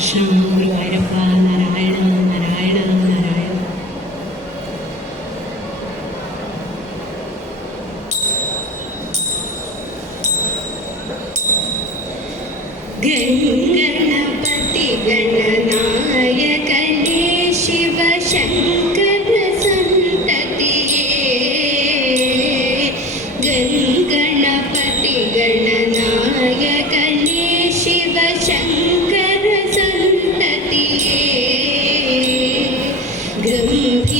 കൃഷ്ണ ഗുരുവായൂരപ്പ നാരായണ നാരായണ നാരായണ. ഗണപതി ഗണനായകനേ ശിവശങ്കര സന്തതിയേ. ഗണപതി ഗണനായകനേ ശിവശങ്കര സന്തതിയേ. ഗംഭീരാകൃതിയായൊരു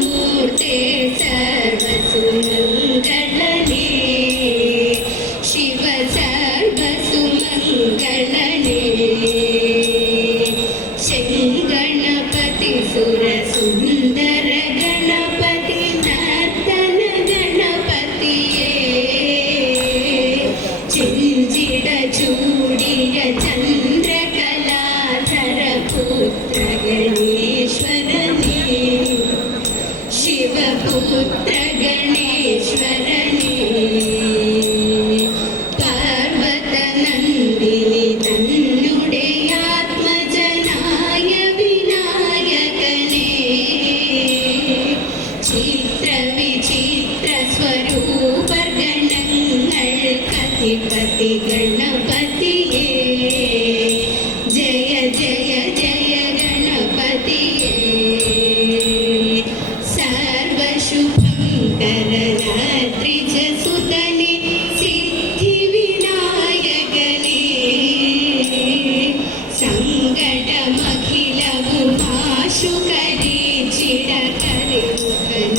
മൂർത്തേ സർവസുമംഗളനേ. ശിവ സർവസുമംഗളനേ. ശങ്കണപതി സുരസുന്ദര ഗണപതി നർത്തന ഗണപതിയേ. ചിഞ്ചിട ചൂടിയ ചന്ദ്രകലാധര പുത്ര ഗണേശ്വരനേ. ശിവപുത്ര ഗണേശ്വരനേ. പാർവതനന്ദിനി തന്നുടെ ആത്മജനായ വിനായകനേ. ചിത്രവിചിത്ര സ്വരൂപർ ഗണങ്ങൾ കതിപതി ഗണപതിയേ. ജയ ജയ ജയ ഗണപതിയേ. സർവശുഭങ്കരനാത്രിജസുതനേ സിദ്ധിവിനായകനേ.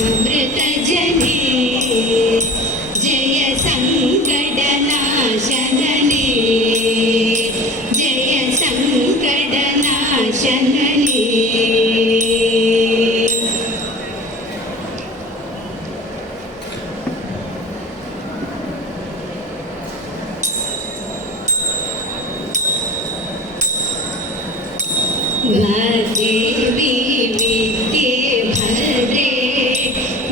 സങ്കടമഖിലമുഖാശുകരീചിടകരിമുഖനമൃതജനേ. ജയ സങ്കടനാശനനേ. ജയ സങ്കടനാശനനേ. ദേവി വിദ്യേ ഭദ്രേ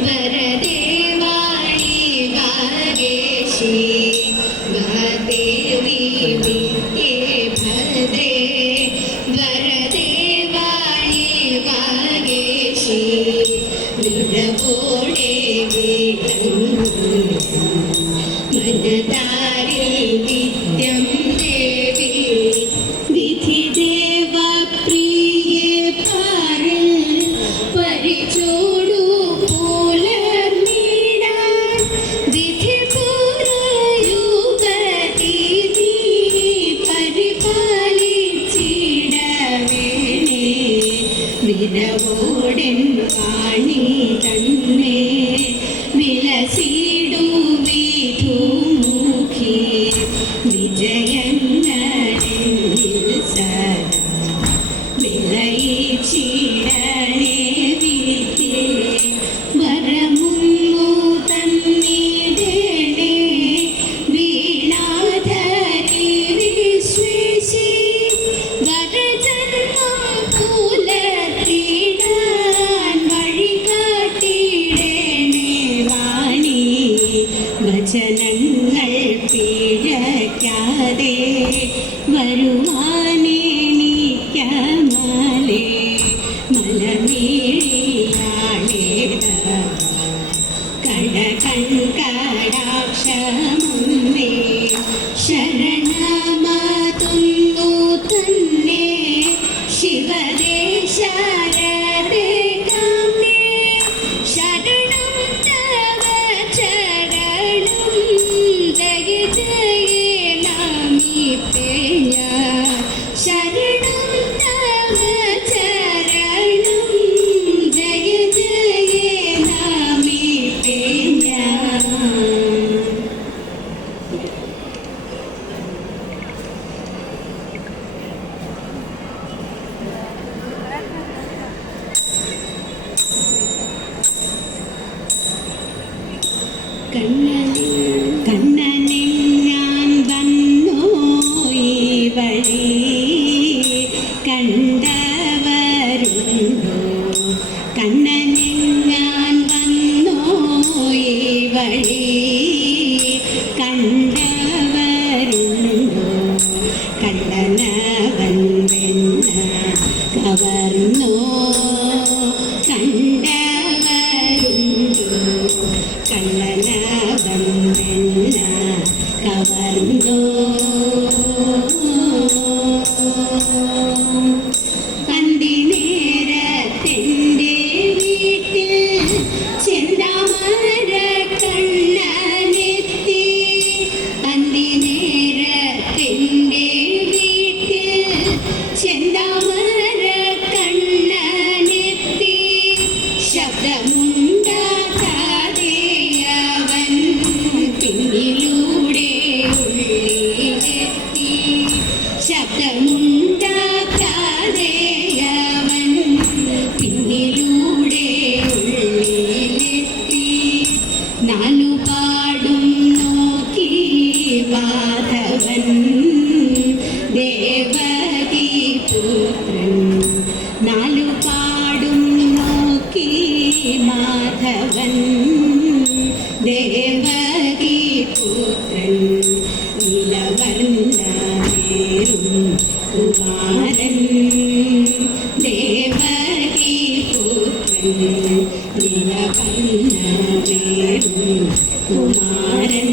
വരദേ വാണി വാഗേശി. ദേവി വിദ്യേ ഭദ്രേ വരദേ വാണി വാഗേശി. വിടവോടെ ഗീതം മനതാരിൽ നിത്യം ദേവി. വിധിദേവ പ്രിയേ പാരിൽ പരിചോടു പുലർന്നിടാൻ. വിധിപുരയുഗതി നീ പരിപാലിച്ചിടവേണേ. വിരവോടൻ വാണി തന്നെ വിലസിടു വിധുമുഖി. വിജയങ്ങളിൽ സദാ വിളയിച്ചിടണേ വിദ്യേ. വരമുന്നു തന്നിടണേ വീണാധരി വിശ്വേശി. വരജന്മം പുലർത്തിടാൻ വഴികാട്ടിടണേ വാണി. വചനങ്ങൾ പിഴയ്ക്കാതെ വരുവാനെനിക്കമലേ. മലമീഴിയാളേട കടകൺകടാക്ഷമേ. ശരണമാതുന്നു തന്നെ ശിവദേ ശാരദേ കാമ്യേ. ശരണം തവ ചരണം ജയ ജയ നാമിപ്പേ ഞാൻ. ശരണം തവ ചരണം ജയ ജയ നാമിപ്പേ ഞാൻ. കണ്ണനെ ഞാൻ വന്നോ ഈ വഴി കണ്ടവരുണ്ടോ. കണ്ണനെ ഞാൻ വന്നോ ഈ വഴി കണ്ടവരുണ്ടോ. നാലുപാടും നോക്കി മാധവൻ ദേവകി പുത്രൻ നാലുപാടും നോക്കി മാധവൻ ദേവകി പുത്രൻ നിലവർണ്ണേറും കുമാരൻ ദേവകി പുത്രൻ നിലവർണ്ണേറും കുമാരൻ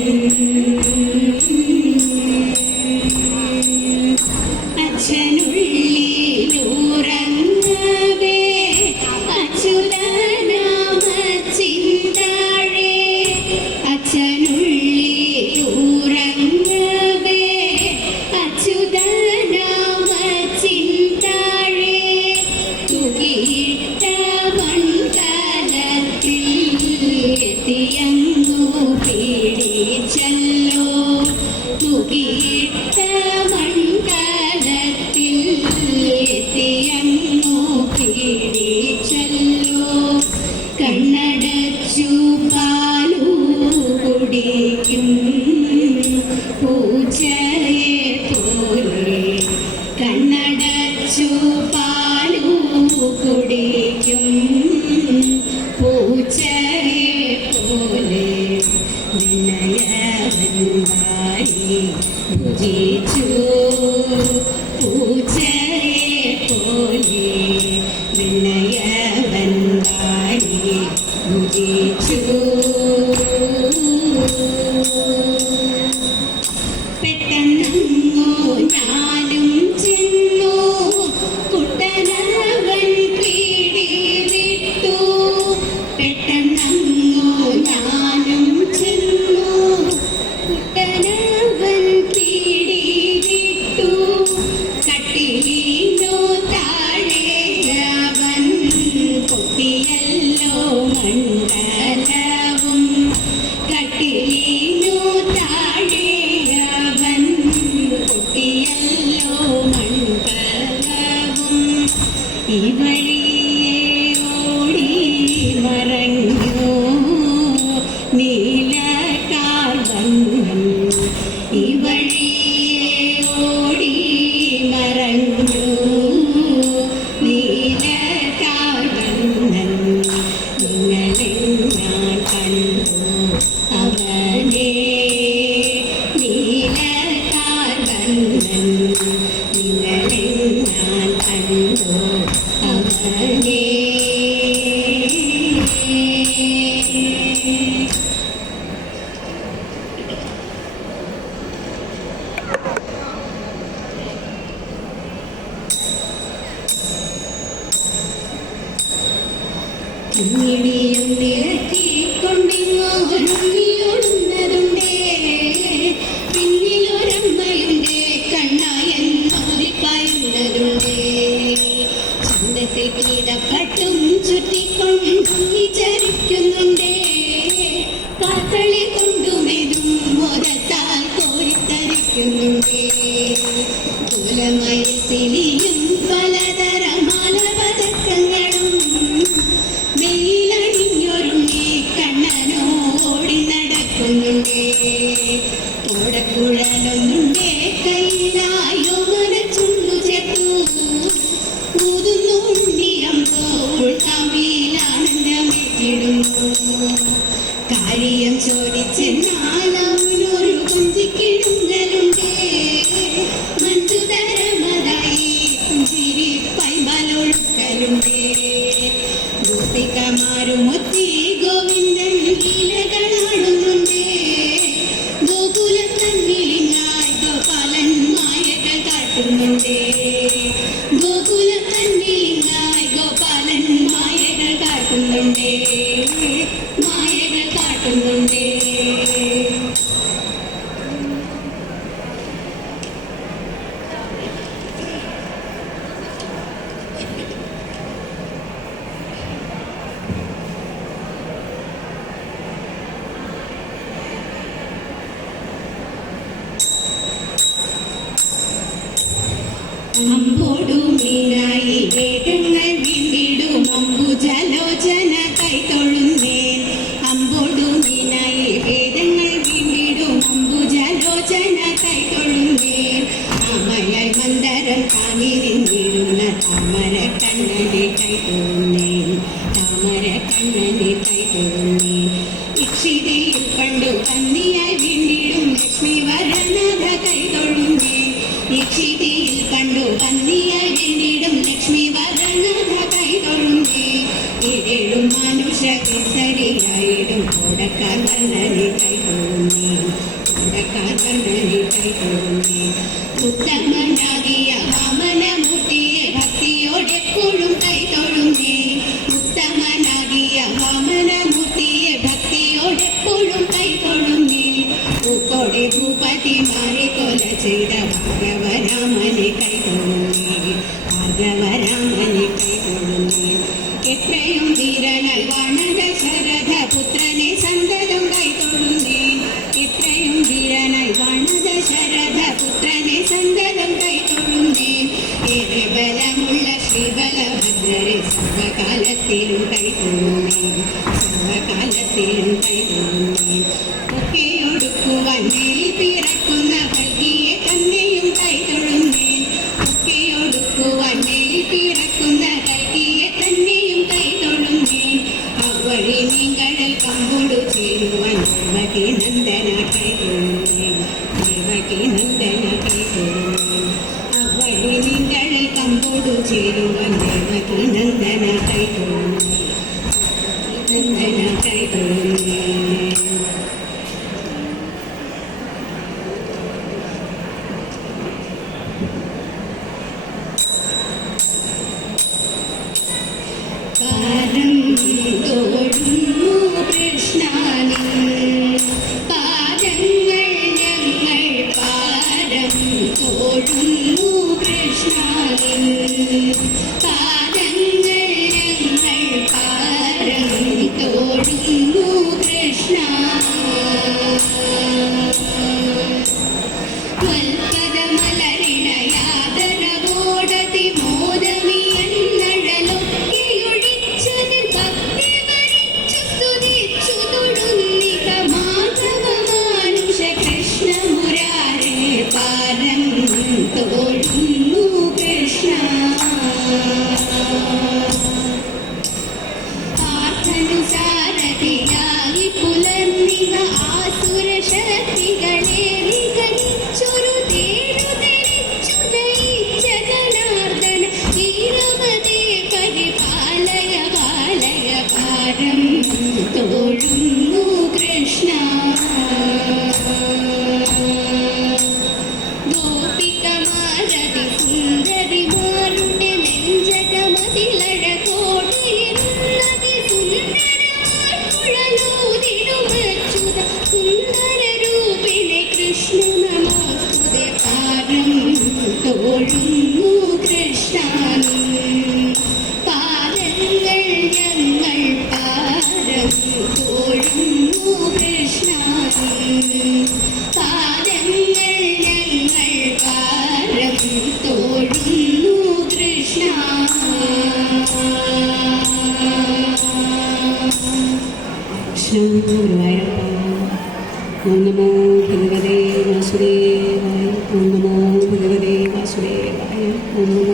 അച്ഛനുള്ളിലൂറങ്ങവേ അച്യുതനാമ ചിന്താഴേ അച്ഛനുള്ളിലൂറങ്ങവേ അച്യുതനാമ ചിന്താഴേ തുകിയിട്ട മണ്ഡലത്തിൽ എത്തിയങ്ങു പിടിച്ചല്ലോ തുകിയിട്ട മണ്ഡലത്തിൽ എത്തിയങ്ങു പിടിച്ചല്ലോ കണ്ണടച്ചു പാലു കുടിക്കും പൂച്ചയെ പോലെ കണ്ണടച്ചു പാലു കുടിക്കും പൂച്ചയെ പോലെ വിനയവന്മാരി ഭുജിച്ചു പൂച്ചയെ പോലെ വിനയവന്മാരി ഭുജിച്ചു പെട്ടെന്നങ്ങോ ഞാനും ചെന്നു കുട്ടനവൻ പിടിവിട്ടു പെട്ടെന്നങ്ങോ ഞാനും ചെന്നു കുട്ടനവൻ പിടിവിട്ടു കട്ടിലിനു താഴെ അവൻ പൊട്ടിയല്ലോ മണ്ഡലവും കട്ടിലിനു താഴെ അവൻ പൊട്ടിയല്ലോ മണ്ഡലവും ഈ വഴിയെ ഓടി മറഞ്ഞു നീലകാർവണ്ണൻ ഈ വഴിയെ ഓടി മറഞ്ഞു നീലകാർവണ്ണൻ നിങ്ങളെ ഞാൻ കണ്ടു അവനെ നീലകാർവണ്ണൻ നിങ്ങളെ ഞാൻ കണ്ടു അവനെ ഉണ്ണിയും നിരക്കിക്കൊണ്ടിങ്ങോടുന്നതുണ്ടേ പിന്നിലൊരമ്മയുണ്ട് കണ്ണായെന്നോതി പറയുന്നതുണ്ടേ ചന്തത്തെ കീടപ്പട്ടും ചുറ്റിക്കൊണ്ടുണ്ണി ചരിക്കുന്നുണ്ടേ കാക്കളെ കൊണ്ടുമെതും മുരത്താൽ കോരിത്തരിക്കുന്നുണ്ടേ കുലമയത്തിലിയും പലതരമാല പതക്കങ്ങളും വെയിലണിഞ്ഞൊരുങ്ങി കണ്ണനോടി നടക്കുന്നുണ്ടേ ഓടക്കുഴലൊന്നുണ്ടേ കയ്യിലായോ മനച്ചുണ്ടു ചേർത്തു ഊതുന്നു ഉണ്ണിയമ്പോൾ തമ്മിലാനന്ദമെത്തിടുന്നു കാര്യം ചോദിച്ചെന്നാൽ അവനൊരു കൊഞ്ചിക്കിടുങ്ങലുണ്ടേ മഞ്ജുതരമതായി പുഞ്ചിരി പൈമ്പലൊഴുക്കലുണ്ടേ ഗോപികമാരുമൊത്തി ഗോവിന്ദൻ ലീലകളാടുന്നുണ്ടേ ഗോകുലം തന്നിലിനായി ഗോപാലൻ മായകൾ കാട്ടുന്നുണ്ടേ ഗോകുലം തന്നിലിനായി ഗോപാലൻ മായകൾ കാട്ടുന്നുണ്ടേ മായകൾ കാട്ടുന്നുണ്ടേ അമ്പോടുമീനായി വേഗങ്ങൾ വീണ്ടിടും അമ്പുജലോചന കൈതൊഴുന്നേൻ അമ്പോടുമീനായി ഇക്ഷിതിയിൽ പണ്ടു കന്നിയായി വീണ്ടിടും ലക്ഷ്മി വരനാഥ കൈതൊഴുന്നേ. ഇക്ഷിതിയിൽ പണ്ടു കന്നിയായി വീണ്ടിടും ലക്ഷ്മി വരനാഥ കൈതൊഴുന്നേ. ഏഴും മനുഷ്യ കേസരിയായിടും കോടക്കാർ വർണ്ണനെ കൈതൊഴുന്നേ. കോടക്കാർ വർണ്ണനെ കൈതൊഴുന്നേ. ഉത്തമനാകിയ വാമനമൂർത്തിയെ ഭക്തിയോടെപ്പോഴും കൈതൊഴുന്നേ. ഉത്തമനാകിയ വാമനമൂർത്തിയെ ഭക്തിയോടെപ്പോഴും കൈതൊഴുന്നേ. പൂക്കോടെ ഭൂപതിമാരെ കൊല ചെയ്ത ഭാർഗവരാമനെ കൈതൊഴുന്നേ. ഭാർഗവരാമനെ കൈതൊഴുന്നേ. എത്രയും വീരനായി വാണ ദശരഥ പുത്രനെ സന്തതം കൈതൊഴുന്നേ. എത്രയും വീരനായി വാണ ദശരഥ പുത്രനെ സന്തതം കൈതൊഴുന്നേ. ഏറെ ബലമുള്ള ശ്രീബലഭദ്രരെ സർവകാലത്തിലും കൈതൊഴുന്നേ. സർവകാലത്തിലും കൈതൊഴുന്നേ. ഒക്കെയൊടുക്കുവാൻ മേലിൽ പിറക്കുന്ന കൽകിയെ തന്നെയും കൈതൊഴുന്നേ. ഒക്കെയൊടുക്കുവാൻ മേലിൽ പിറക്കുന്ന കൽകിയെ തന്നെയും കൈതൊഴുന്നേ. അവഴി നിങ്ങളിൽ കമ്പോടു ചേരുവാൻ ദേവകി നന്ദന കൈതൊഴുന്നേ. ദേവകി നന്ദന കൈതൊഴുന്നേ. അവഴി നിങ്ങളിൽ കമ്പോടു ചേരുവാൻ ദേവകി നന്ദന കൈതൊഴുന്നേ. നന്ദന കൈതൊഴുന്നേ. പാരം തോഴുന്നു കൃഷ്ണനിൻ പാദങ്ങൾ ഞങ്ങൾ പാരം തോഴുന്നു കൃഷ്ണനിൻ പാദങ്ങൾ ഞങ്ങൾ പാരം തോഴുന്നു കൃഷ്ണ. യാദരവോടതി മോദമിയന്നഴലൊക്കെയൊഴിച്ചതിൽ ഭക്തി വരിച്ചു സ്തുതിച്ചു തൊടുന്നിക മാധവ മാനുഷ കൃഷ്ണ മുരാരേ പാരം തോഴുന്നു കൃഷ്ണ. ആർത്തനുസാരതിയായി പുലർന്നിവ ആസുര ശക്തികളെ വിഘടിച്ചൊരു തേരുധരിച്ചു നയിച്ച ജനാർദ്ദന വീരമതേ പരിപാലയ പാലയ പാരം തോഴുന്നു കൃഷ്ണ. ഗോപികമാരതി സുന്ദരിമാരുടെ നെഞ്ചകമതിലഴകോടിയിരുന്നതി സുന്ദരമാർക്കുഴലൂതിടുമച്യുത സുന്ദരരൂപിണി കൃഷ്ണ നമോസ്തുതേ പാരം തോഴുന്നു കൃഷ്ണ. പാദങ്ങൾ ഞങ്ങൾ പാരം തോഴുന്നു കൃഷ്ണ. പാദങ്ങൾ ഞങ്ങൾ പാരം തോഴുന്നു കൃഷ്ണ. കൃഷ്ണ ഗുരുവായൂരപ്പ. ഓം നമോ ഭഗവതേ വാസുദേവായ. ഓം നമോ ഭഗവതേ വാസുദേവായ. ഓം നമോ